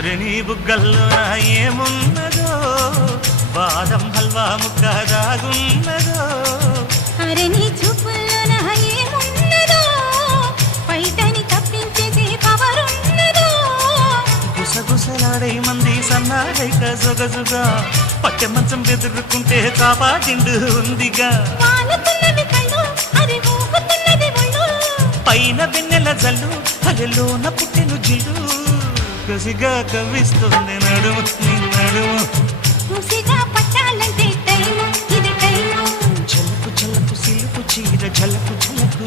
అరే నీ బుగ్గల్లో ఏమున్నదో బాదం హల్వా ముక్క దాగున్నదో అరే నీ చూపుల్లో ఏమున్నదో పైటని తప్పించేసి పవరున్నదో గుసగుసలాడే మంది సన్నాడైక జొగజుగా పట్టె మంచం బెదురుకుంటే కాపాడిండు ఉందిగా వాలుతున్నవి కళ్ళు అరే ఊగుతున్నది ఒళ్ళు పైన వెన్నెల జల్లు అలెలోన పుట్టెను జిల్లు కసిగా కవిస్తుంది నడుము నీ నడుము ముసిగా పట్టాలంటే టైము ఇది టైము జలకు జలకు సిలుపు చీర జలకు జలకు